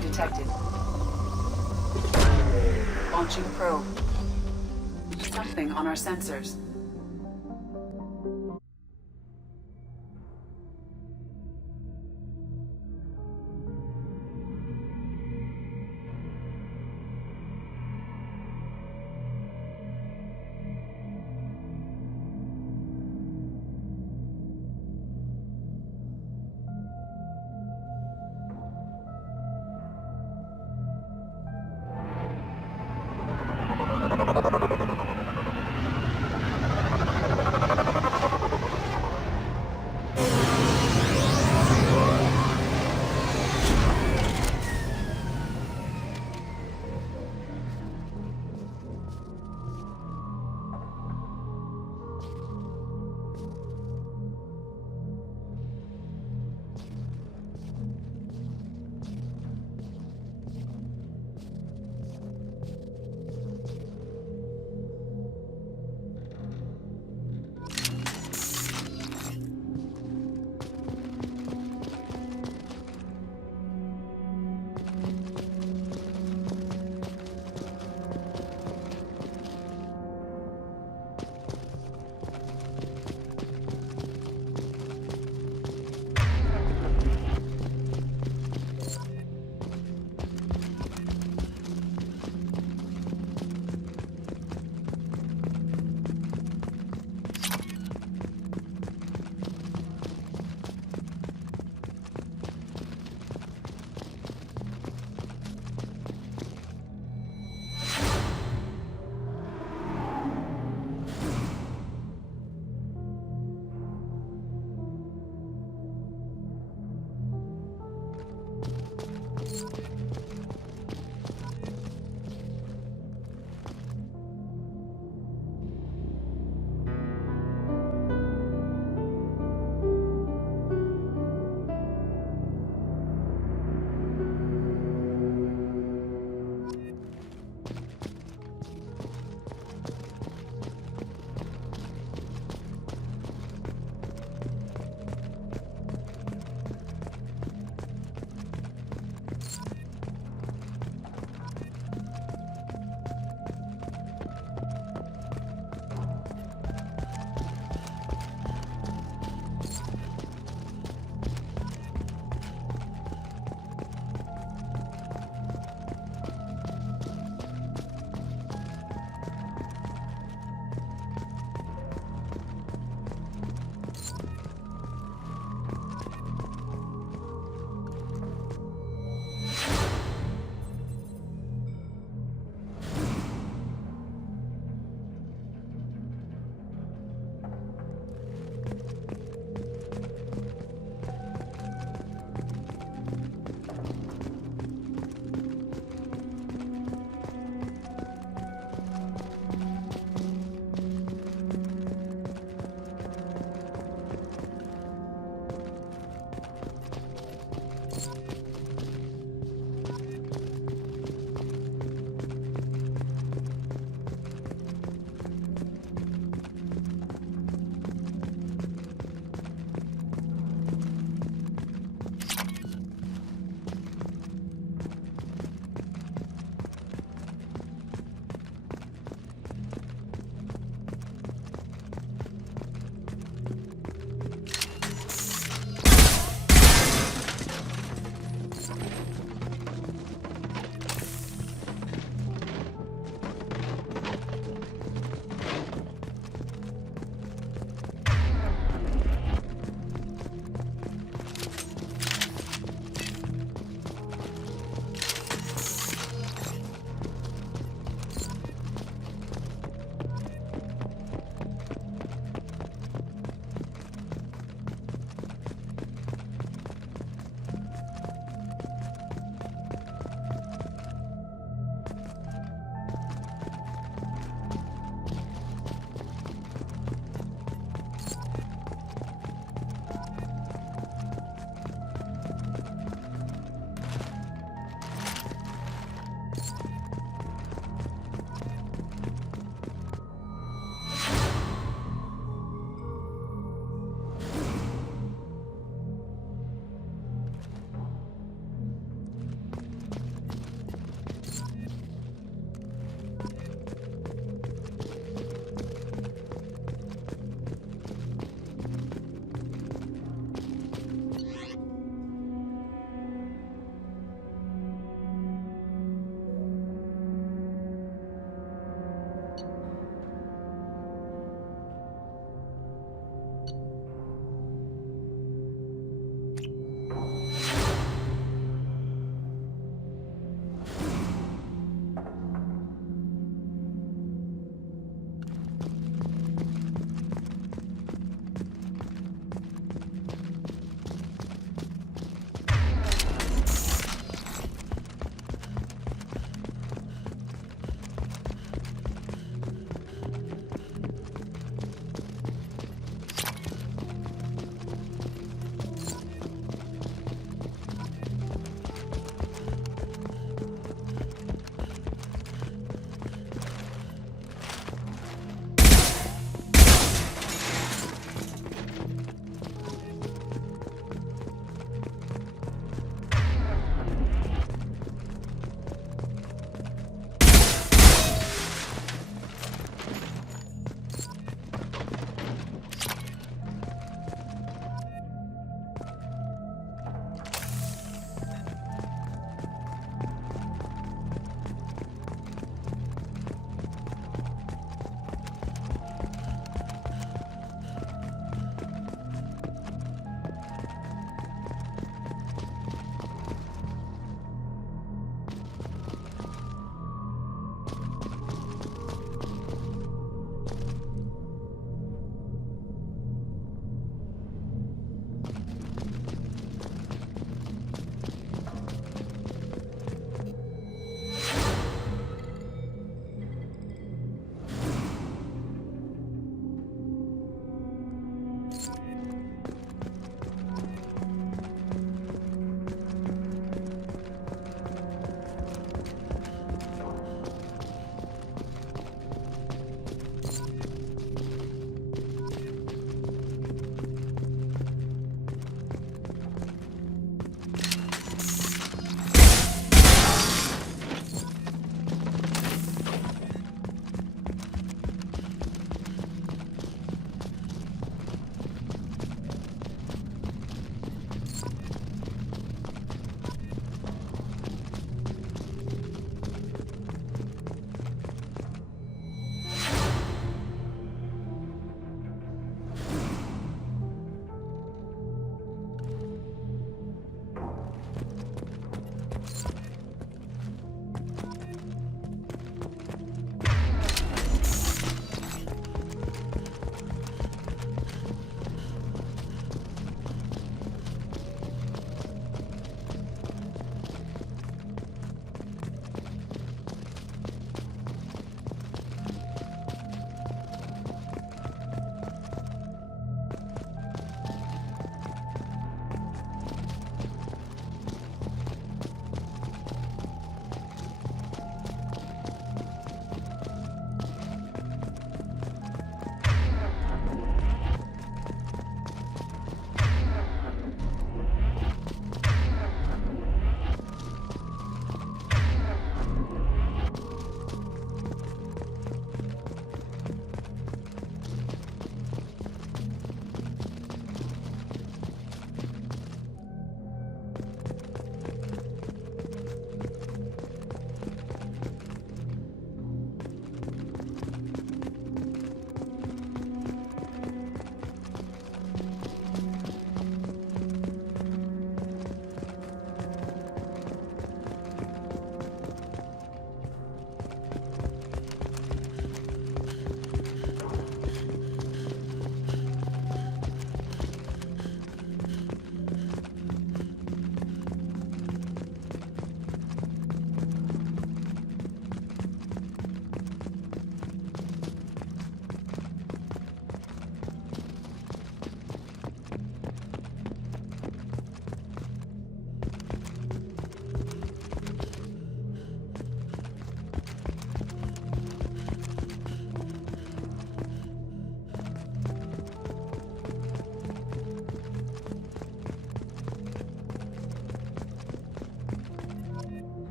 detected. Launching probe. Something on our sensors.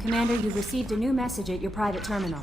Commander, you've received a new message at your private terminal.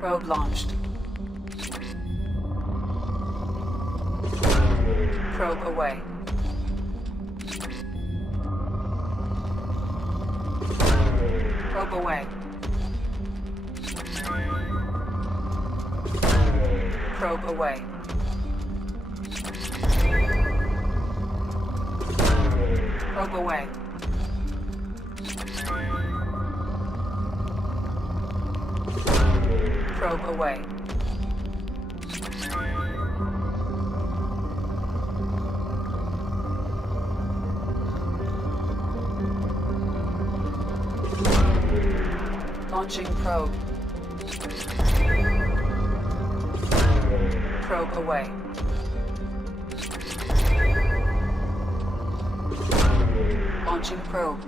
Probe launched. Probe away. Probe away. Probe away. Probe away. Probe away. Launching probe. Probe away. Launching probe.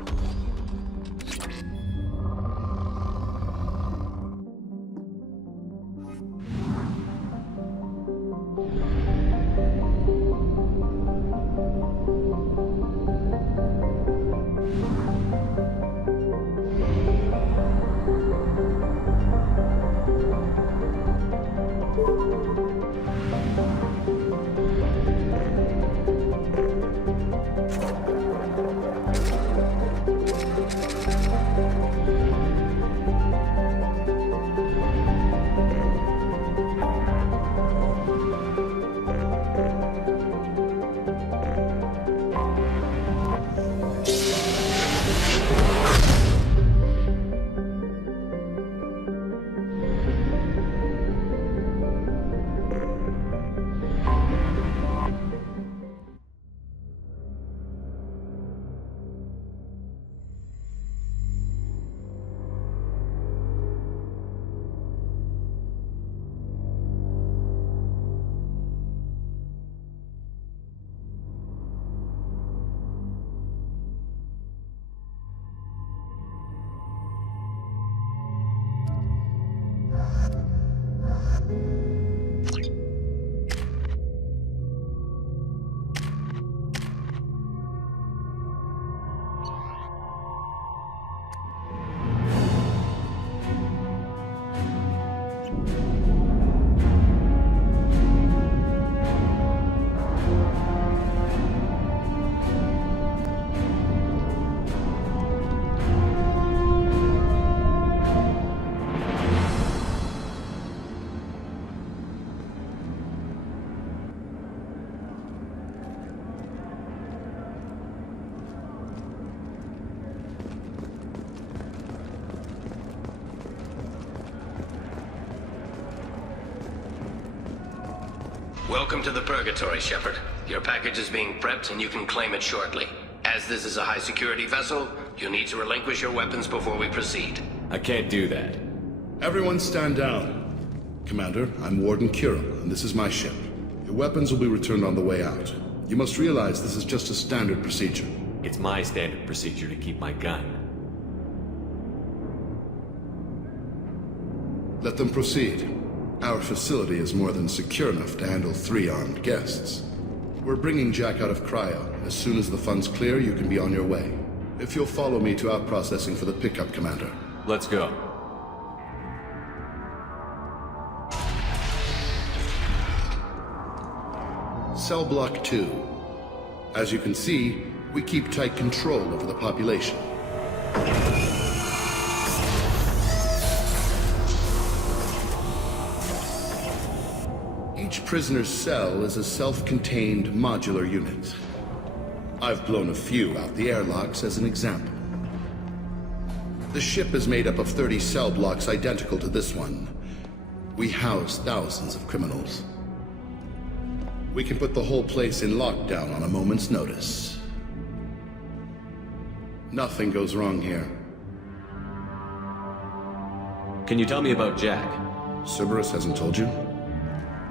Welcome to the Purgatory, Shepard. Your package is being prepped and you can claim it shortly. As this is a high-security vessel, you need to relinquish your weapons before we proceed. I can't do that. Everyone stand down. Commander, I'm Warden Kira, and this is my ship. Your weapons will be returned on the way out. You must realize this is just a standard procedure. It's my standard procedure to keep my gun. Let them proceed. Our facility is more than secure enough to handle 3 armed guests. We're bringing Jack out of cryo. As soon as the funds clear, you can be on your way. If you'll follow me to out-processing for the pickup, Commander. Let's go. Cell Block 2. As you can see, we keep tight control over the population. Each prisoner's cell is a self-contained modular unit. I've blown a few out the airlocks as an example. The ship is made up of 30 cell blocks identical to this one. We house thousands of criminals. We can put the whole place in lockdown on a moment's notice. Nothing goes wrong here. Can you tell me about Jack? Cerberus hasn't told you?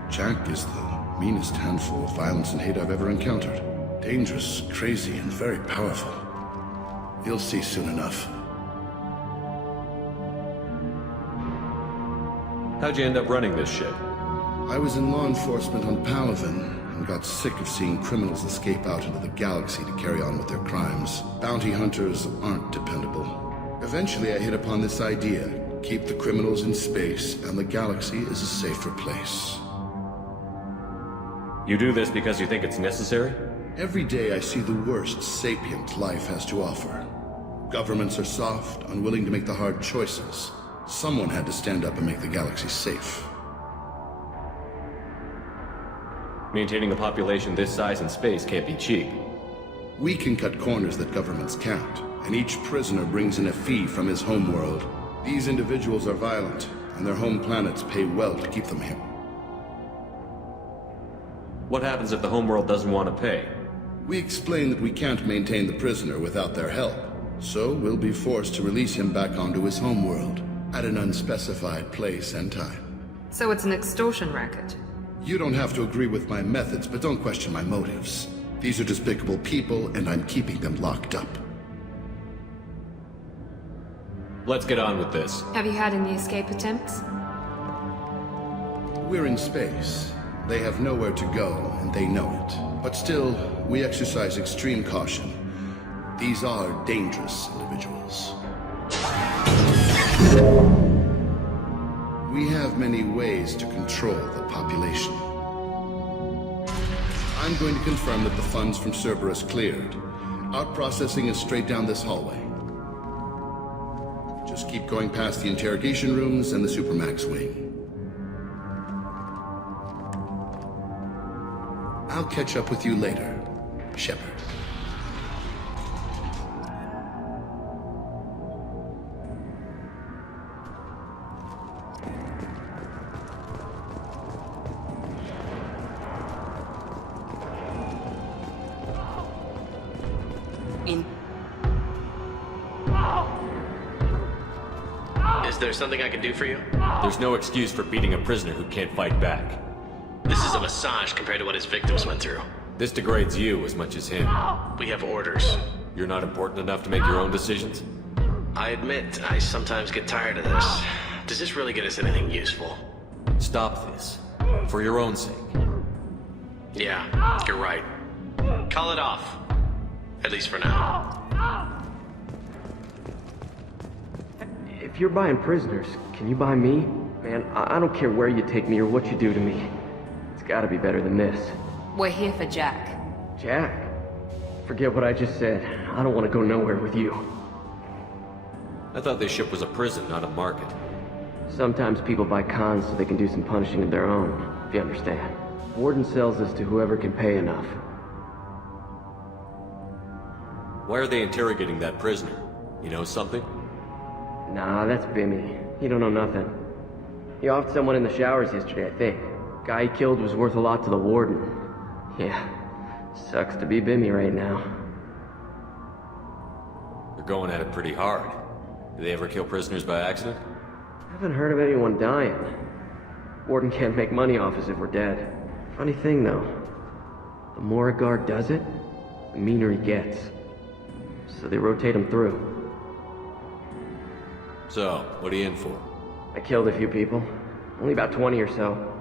Jack is the meanest handful of violence and hate I've ever encountered. Dangerous, crazy, and very powerful. You'll see soon enough. How'd you end up running this ship? I was in law enforcement on Palaven and got sick of seeing criminals escape out into the galaxy to carry on with their crimes. Bounty hunters aren't dependable. Eventually I hit upon this idea. Keep the criminals in space and the galaxy is a safer place. You do this because you think it's necessary? Every day I see the worst sapient life has to offer. Governments are soft, unwilling to make the hard choices. Someone had to stand up and make the galaxy safe. Maintaining a population this size in space can't be cheap. We can cut corners that governments can't, and each prisoner brings in a fee from his homeworld. These individuals are violent, and their home planets pay well to keep them here. What happens if the homeworld doesn't want to pay? We explain that we can't maintain the prisoner without their help, so we'll be forced to release him back onto his homeworld, at an unspecified place and time. So it's an extortion racket. You don't have to agree with my methods, but don't question my motives. These are despicable people, and I'm keeping them locked up. Let's get on with this. Have you had any escape attempts? We're in space. They have nowhere to go, and they know it. But still, we exercise extreme caution. These are dangerous individuals. We have many ways to control the population. I'm going to confirm that the funds from Cerberus cleared. Out-processing is straight down this hallway. Just keep going past the interrogation rooms and the Supermax wing. I'll catch up with you later, Shepard. Is there something I can do for you? There's no excuse for beating a prisoner who can't fight back. This is a massage compared to what his victims went through. This degrades you as much as him. We have orders. You're not important enough to make your own decisions? I admit, I sometimes get tired of this. Does this really get us anything useful? Stop this. For your own sake. Yeah, you're right. Call it off. At least for now. If you're buying prisoners, can you buy me? Man, I don't care where you take me or what you do to me. It's gotta be better than this. We're here for Jack. Jack? Forget what I just said. I don't want to go nowhere with you. I thought this ship was a prison, not a market. Sometimes people buy cons so they can do some punishing of their own, if you understand. Warden sells us to whoever can pay enough. Why are they interrogating that prisoner? You know something? Nah, that's Bimmy. He don't know nothing. He offed someone in the showers yesterday, I think. Guy he killed was worth a lot to the warden. Yeah, sucks to be Bimmy right now. They're going at it pretty hard. Do they ever kill prisoners by accident? Haven't heard of anyone dying. Warden can't make money off us if we're dead. Funny thing, though. The more a guard does it, the meaner he gets. So they rotate him through. So, what are you in for? I killed a few people. Only about 20 or so.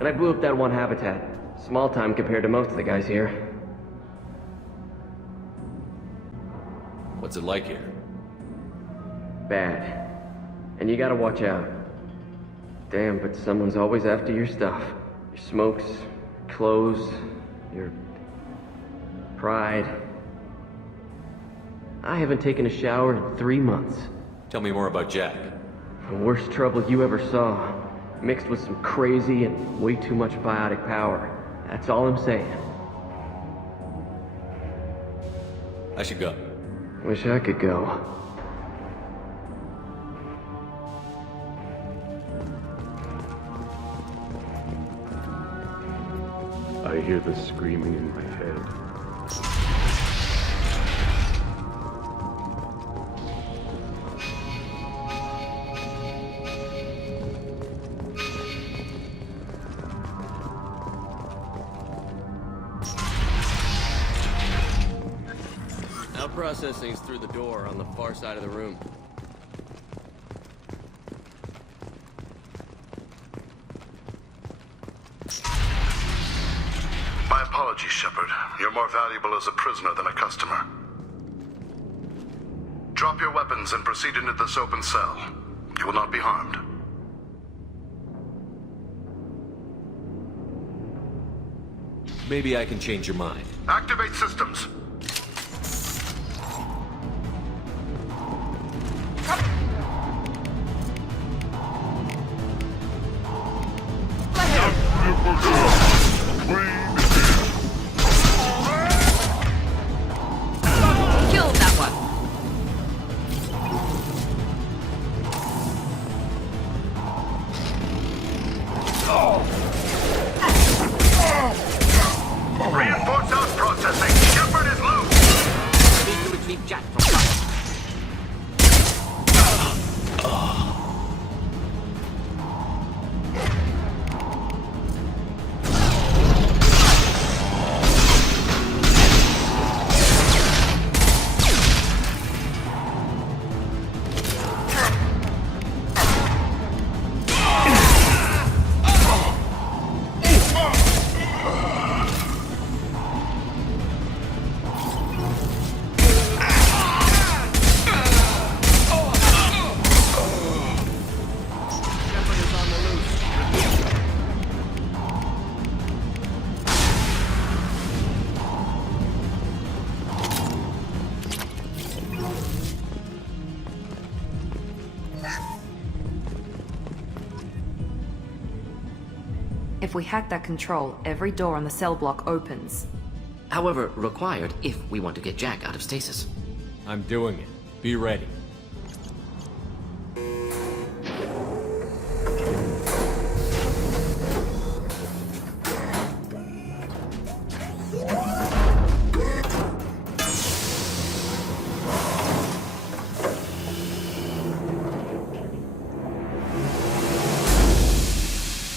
And I blew up that one habitat. Small time compared to most of the guys here. What's it like here? Bad. And you gotta watch out. Damn, but someone's always after your stuff. Your smokes, clothes, your pride. I haven't taken a shower in 3 months. Tell me more about Jack. The worst trouble you ever saw. Mixed with some crazy and way too much biotic power. That's all I'm saying. I should go. Wish I could go. I hear the screaming in my head. Now processing's through the door on the far side of the room. My apologies, Shepard. You're more valuable as a prisoner than a customer. Drop your weapons and proceed into this open cell. You will not be harmed. Maybe I can change your mind. Activate systems. Kill that one. Reinforce out processing. Shepard is loose. Need to retrieve Jack from fire. If we hack that control, every door on the cell block opens. However, required if we want to get Jack out of stasis. I'm doing it. Be ready.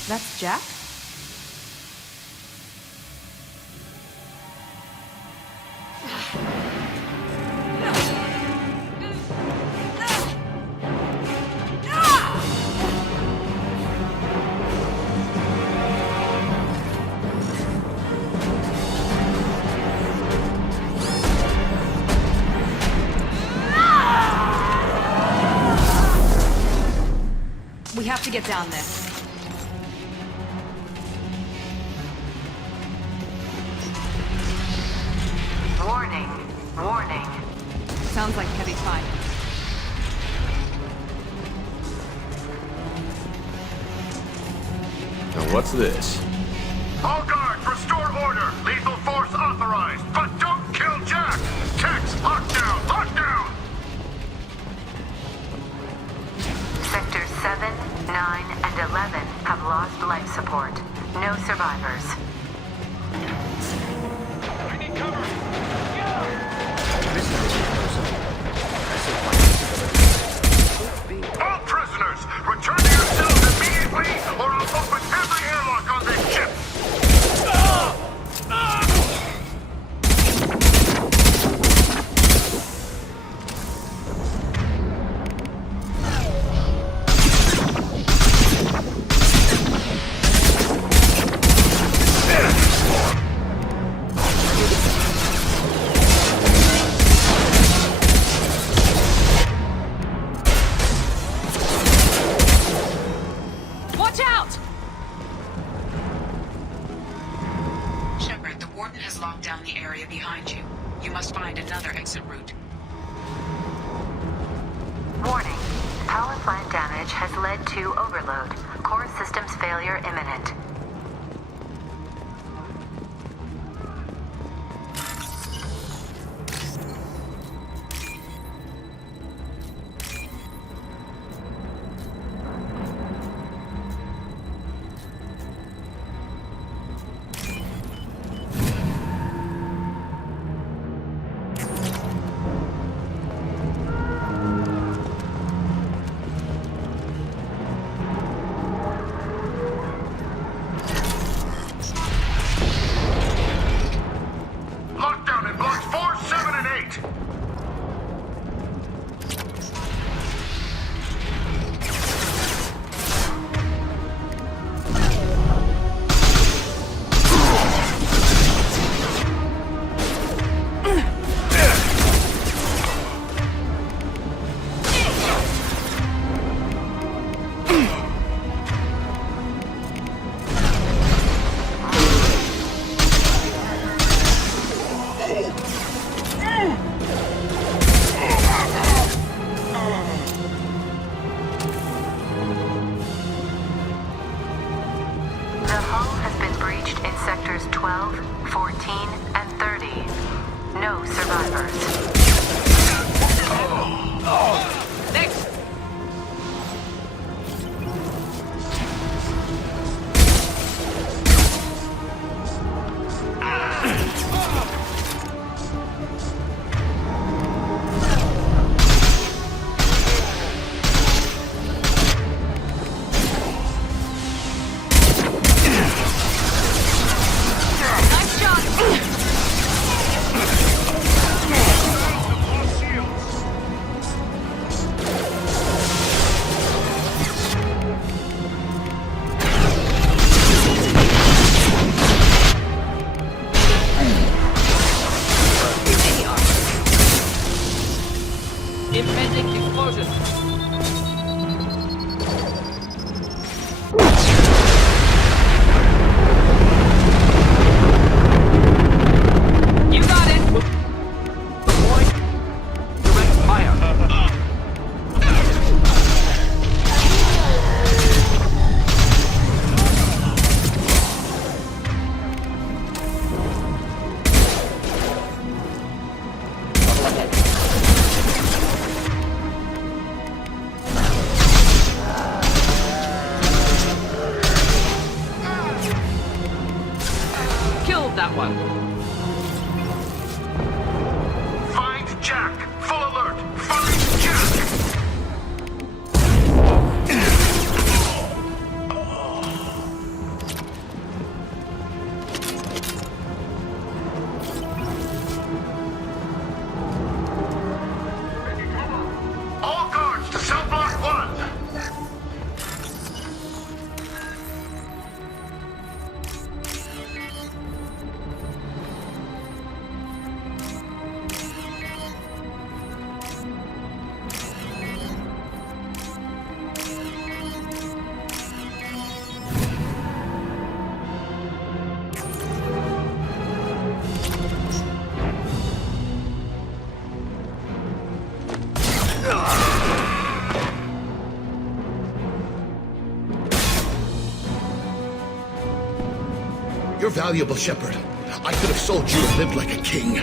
That's Jack? We have to get down there. Warning. Warning. Sounds like heavy fire. Now what's this? All guards, restore order. Lethal force authorized. But don't kill Jack. Text, lockdown, lockdown. Sectors 7, 9, and 11 have lost life support. No survivors. I need cover. All prisoners, return to your cells immediately, or I'll open every airlock on this ship. another exit route. Warning. Power plant damage has led to overload. Core systems failure imminent. Lockdown in blocks 4, 7, and 8. The hull has been breached in sectors 12, 14, and 30. No survivors. Next! Nice shot! Impending explosion! You got it! Deploy. Direct fire. Killed that one! Find Jack. Full alert. Find Jack. All guards to cell block 1. You're valuable, Shepard. I could have sold you and lived like a king.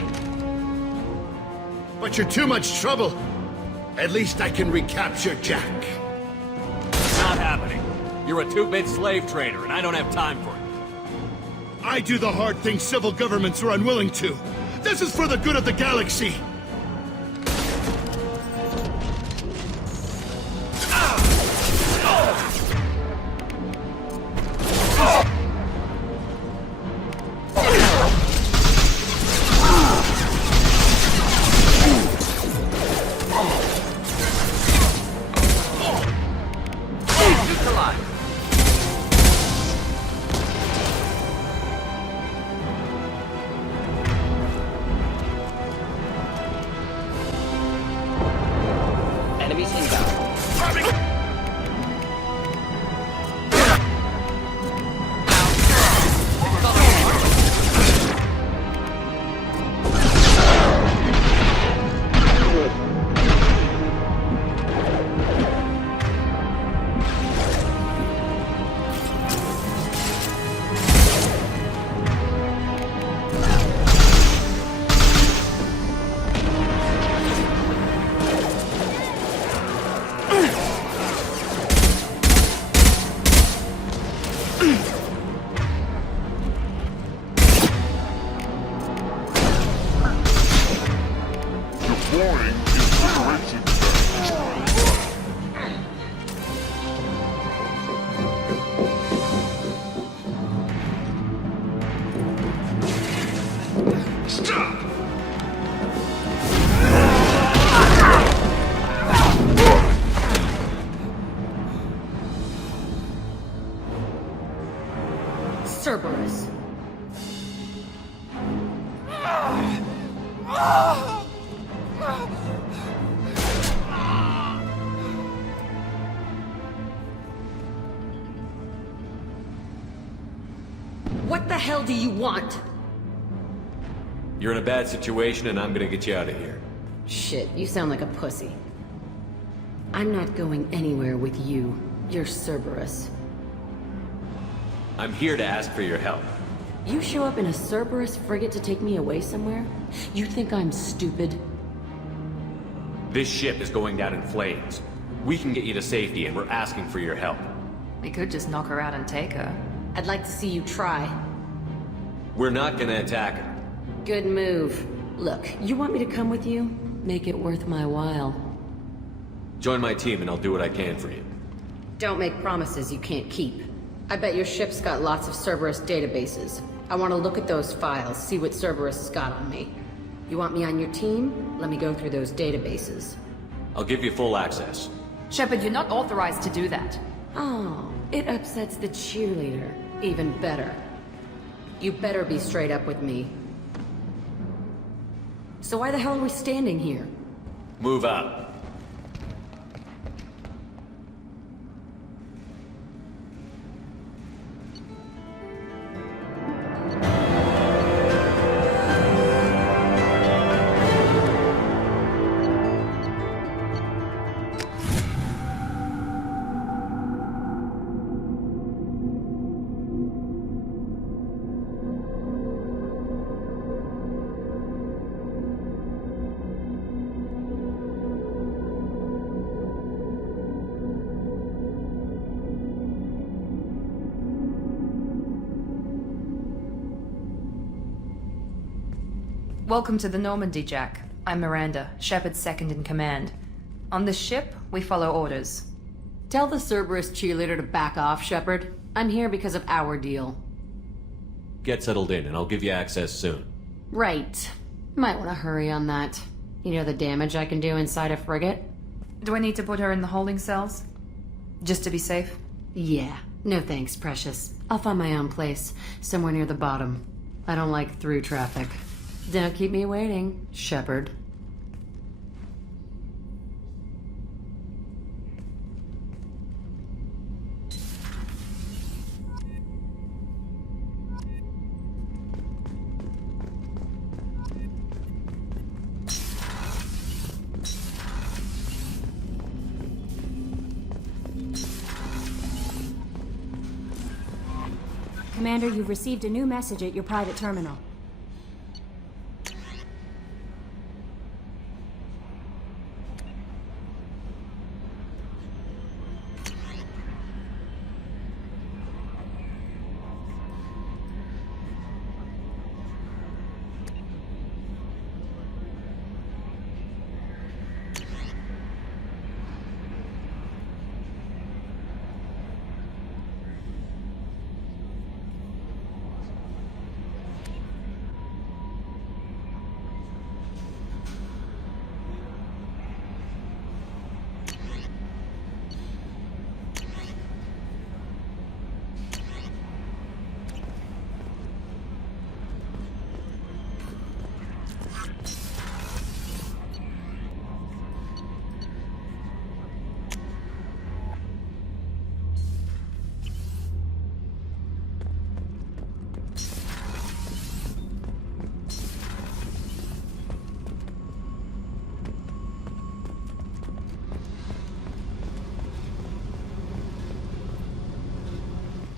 But you're too much trouble. At least I can recapture Jack. Not happening. You're a two-bit slave trader, and I don't have time for it. I do the hard things civil governments are unwilling to. This is for the good of the galaxy. Enemies inbound. Warning, infiltration detected. Stop! Cerberus. What the hell do you want? You're in a bad situation, and I'm gonna get you out of here. Shit, you sound like a pussy. I'm not going anywhere with you. You're Cerberus. I'm here to ask for your help. You show up in a Cerberus frigate to take me away somewhere? You think I'm stupid? This ship is going down in flames. We can get you to safety, and we're asking for your help. We could just knock her out and take her. I'd like to see you try. We're not gonna attack her. Good move. Look, you want me to come with you? Make it worth my while. Join my team, and I'll do what I can for you. Don't make promises you can't keep. I bet your ship's got lots of Cerberus databases. I want to look at those files, see what Cerberus has got on me. You want me on your team? Let me go through those databases. I'll give you full access. Shepard, you're not authorized to do that. Oh, it upsets the cheerleader. Even better. You better be straight up with me. So why the hell are we standing here? Move out. Welcome to the Normandy, Jack. I'm Miranda, Shepard's second in command. On this ship, we follow orders. Tell the Cerberus cheerleader to back off, Shepard. I'm here because of our deal. Get settled in, and I'll give you access soon. Right. Might want to hurry on that. You know the damage I can do inside a frigate? Do I need to put her in the holding cells? Just to be safe? Yeah. No thanks, precious. I'll find my own place, somewhere near the bottom. I don't like through traffic. Don't keep me waiting, Shepard. Commander, you've received a new message at your private terminal.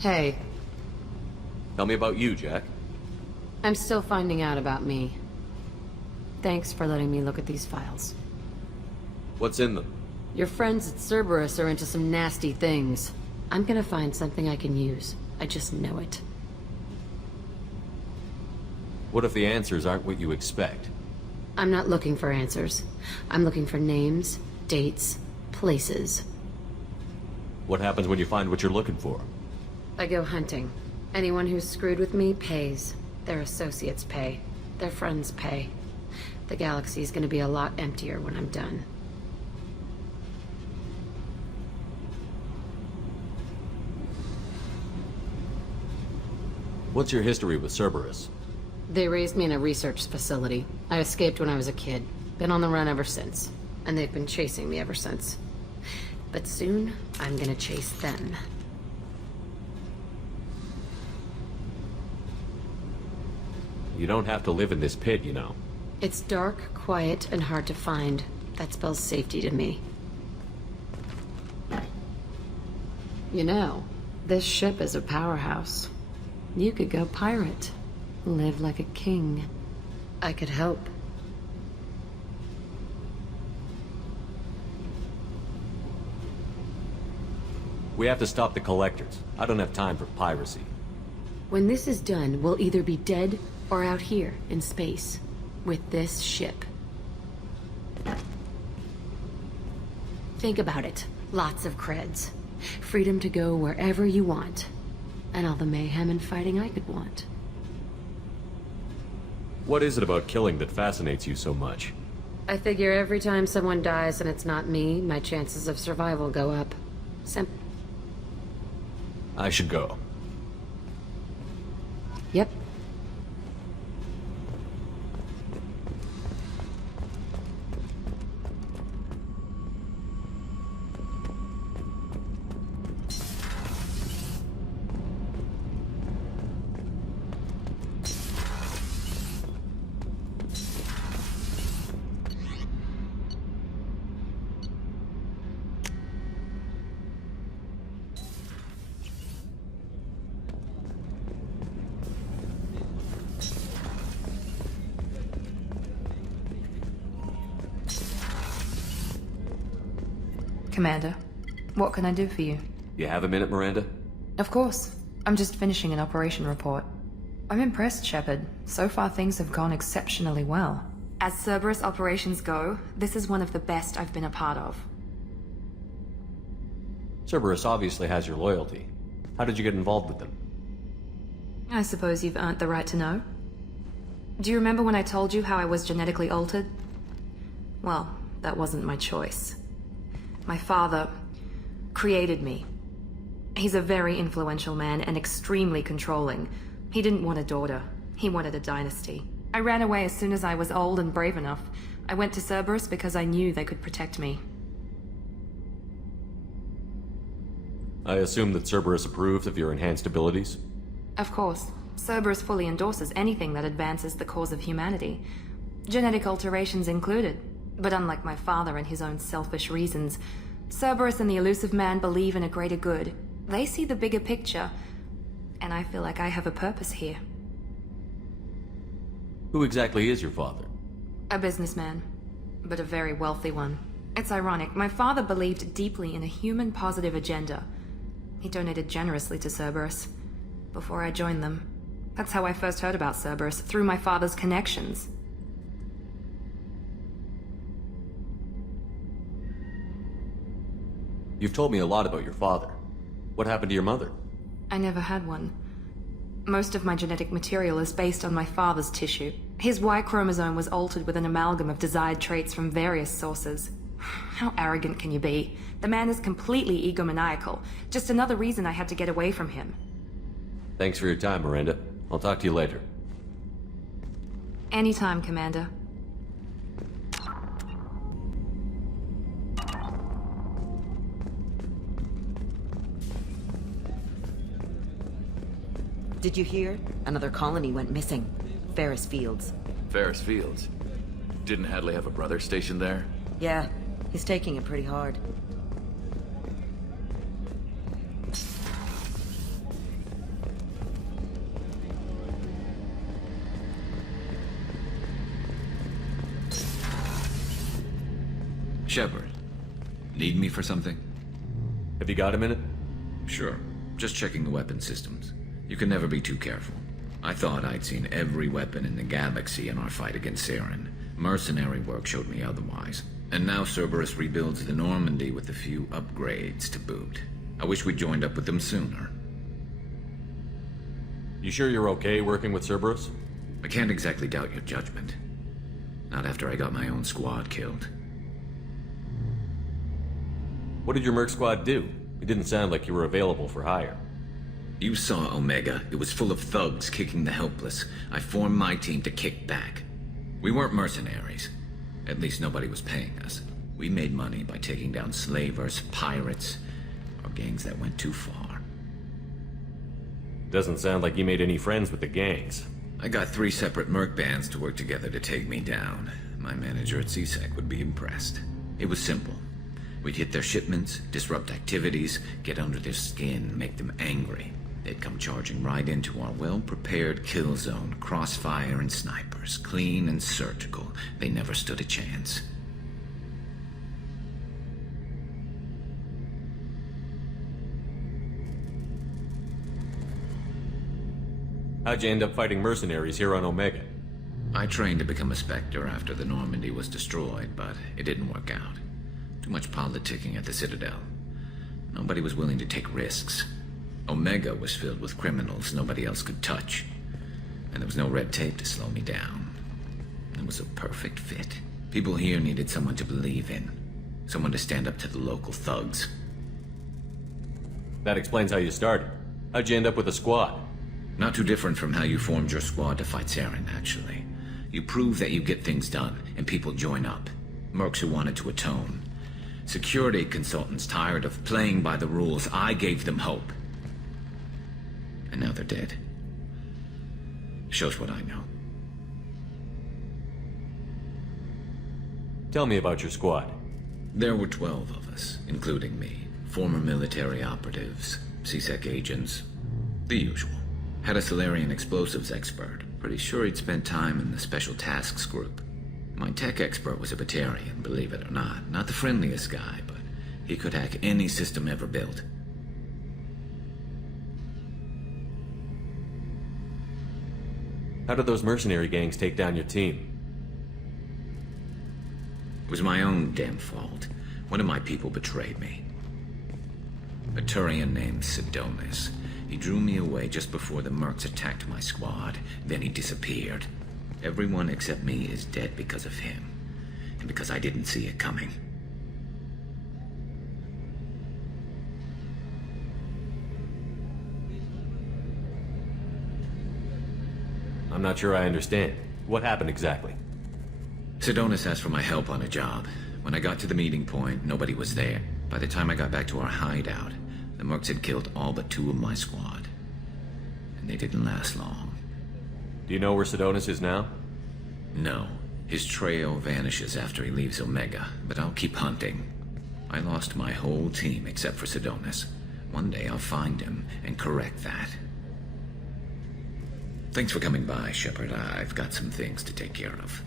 Hey, Tell me about you, Jack. I'm still finding out about me. Thanks for letting me look at these files. What's in them? Your friends at Cerberus are into some nasty things. I'm gonna find something I can use. I just know it. What if the answers aren't what you expect? I'm not looking for answers. I'm looking for names, dates, places. What happens when you find what you're looking for? I go hunting. Anyone who's screwed with me pays. Their associates pay. Their friends pay. The galaxy's gonna be a lot emptier when I'm done. What's your history with Cerberus? They raised me in a research facility. I escaped when I was a kid. Been on the run ever since. And they've been chasing me ever since. But soon, I'm gonna chase them. You don't have to live in this pit, you know. It's dark, quiet, and hard to find. That spells safety to me. You know, this ship is a powerhouse. You could go pirate. Live like a king. I could help. We have to stop the collectors. I don't have time for piracy. When this is done, we'll either be dead or out here in space. With this ship. Think about it. Lots of creds. Freedom to go wherever you want. And all the mayhem and fighting I could want. What is it about killing that fascinates you so much? I figure every time someone dies and it's not me, my chances of survival go up. I should go. Yep. Commander, what can I do for you? You have a minute, Miranda? Of course. I'm just finishing an operation report. I'm impressed, Shepard. So far things have gone exceptionally well. As Cerberus operations go, this is one of the best I've been a part of. Cerberus obviously has your loyalty. How did you get involved with them? I suppose you've earned the right to know. Do you remember when I told you how I was genetically altered? Well, that wasn't my choice. My father created me. He's a very influential man and extremely controlling. He didn't want a daughter. He wanted a dynasty. I ran away as soon as I was old and brave enough. I went to Cerberus because I knew they could protect me. I assume that Cerberus approved of your enhanced abilities? Of course. Cerberus fully endorses anything that advances the cause of humanity. Genetic alterations included. But unlike my father and his own selfish reasons, Cerberus and the Elusive Man believe in a greater good. They see the bigger picture, and I feel like I have a purpose here. Who exactly is your father? A businessman, but a very wealthy one. It's ironic, my father believed deeply in a human-positive agenda. He donated generously to Cerberus before I joined them. That's how I first heard about Cerberus, through my father's connections. You've told me a lot about your father. What happened to your mother? I never had one. Most of my genetic material is based on my father's tissue. His Y chromosome was altered with an amalgam of desired traits from various sources. How arrogant can you be? The man is completely egomaniacal. Just another reason I had to get away from him. Thanks for your time, Miranda. I'll talk to you later. Anytime, Commander. Did you hear? Another colony went missing. Ferris Fields. Ferris Fields? Didn't Hadley have a brother stationed there? Yeah, he's taking it pretty hard. Shepard, need me for something? Have you got a minute? Sure. Just checking the weapon systems. You can never be too careful. I thought I'd seen every weapon in the galaxy in our fight against Saren. Mercenary work showed me otherwise. And now Cerberus rebuilds the Normandy with a few upgrades to boot. I wish we'd joined up with them sooner. You sure you're okay working with Cerberus? I can't exactly doubt your judgment. Not after I got my own squad killed. What did your merc squad do? It didn't sound like you were available for hire. You saw Omega. It was full of thugs kicking the helpless. I formed my team to kick back. We weren't mercenaries. At least nobody was paying us. We made money by taking down slavers, pirates, or gangs that went too far. Doesn't sound like you made any friends with the gangs. I got 3 separate merc bands to work together to take me down. My manager at CSEC would be impressed. It was simple. We'd hit their shipments, disrupt activities, get under their skin, make them angry. They'd come charging right into our well-prepared kill zone, crossfire and snipers, clean and surgical. They never stood a chance. How'd you end up fighting mercenaries here on Omega? I trained to become a Spectre after the Normandy was destroyed, but it didn't work out. Too much politicking at the Citadel. Nobody was willing to take risks. Omega was filled with criminals nobody else could touch. And there was no red tape to slow me down. It was a perfect fit. People here needed someone to believe in. Someone to stand up to the local thugs. That explains how you started. How'd you end up with a squad? Not too different from how you formed your squad to fight Saren, actually. You prove that you get things done, and people join up. Mercs who wanted to atone. Security consultants tired of playing by the rules. I gave them hope. And now they're dead. Shows what I know. Tell me about your squad. There were 12 of us, including me. Former military operatives, CSEC agents, the usual. Had a Solarian explosives expert. Pretty sure he'd spent time in the Special Tasks group. My tech expert was a Batarian, believe it or not. Not the friendliest guy, but he could hack any system ever built. How did those mercenary gangs take down your team? It was my own damn fault. One of my people betrayed me. A Turian named Sidonis. He drew me away just before the mercs attacked my squad. Then he disappeared. Everyone except me is dead because of him. And because I didn't see it coming. I'm not sure I understand. What happened exactly? Sidonis asked for my help on a job. When I got to the meeting point, nobody was there. By the time I got back to our hideout, the mercs had killed all but 2 of my squad. And they didn't last long. Do you know where Sidonis is now? No. His trail vanishes after he leaves Omega, but I'll keep hunting. I lost my whole team except for Sidonis. One day I'll find him and correct that. Thanks for coming by, Shepard. I've got some things to take care of.